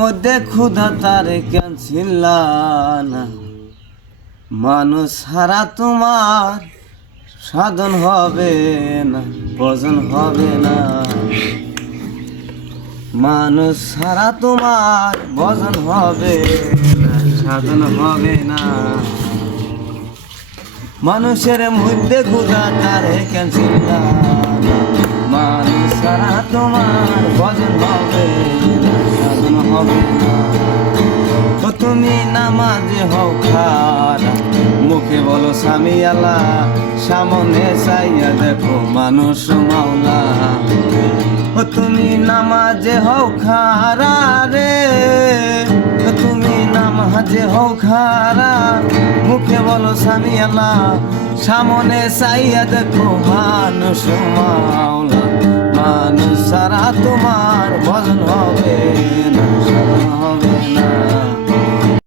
মধ্যে ক্ষুধা তারে কেন ছিলা না, মানুষ হারা তোমার সাধন হবে না, ভজন হবে না। মানুষ হারা তোমার ভজন হবে না, সাধন হবে না। মানুষের মধ্যে ক্ষুধা তারে কেন ছিলা না, মানুষ হারা তোমার ভজন হবে না, সাধন হবে না। ও তুমি নামাজে হও খারা, মুখে বলো স্বামী আল্লাহ, সামনে চাইয়া দেখো মানুষ মাওলা। ও তুমি নামাজে হও খারা রে, ও তুমি নামাজে হও খারা, মুখে বলো স্বামী আল্লাহ, সামনে চাইয়া দেখো মানুষ মাওলা। মানুষ সারা তোমার ভজন হবে না।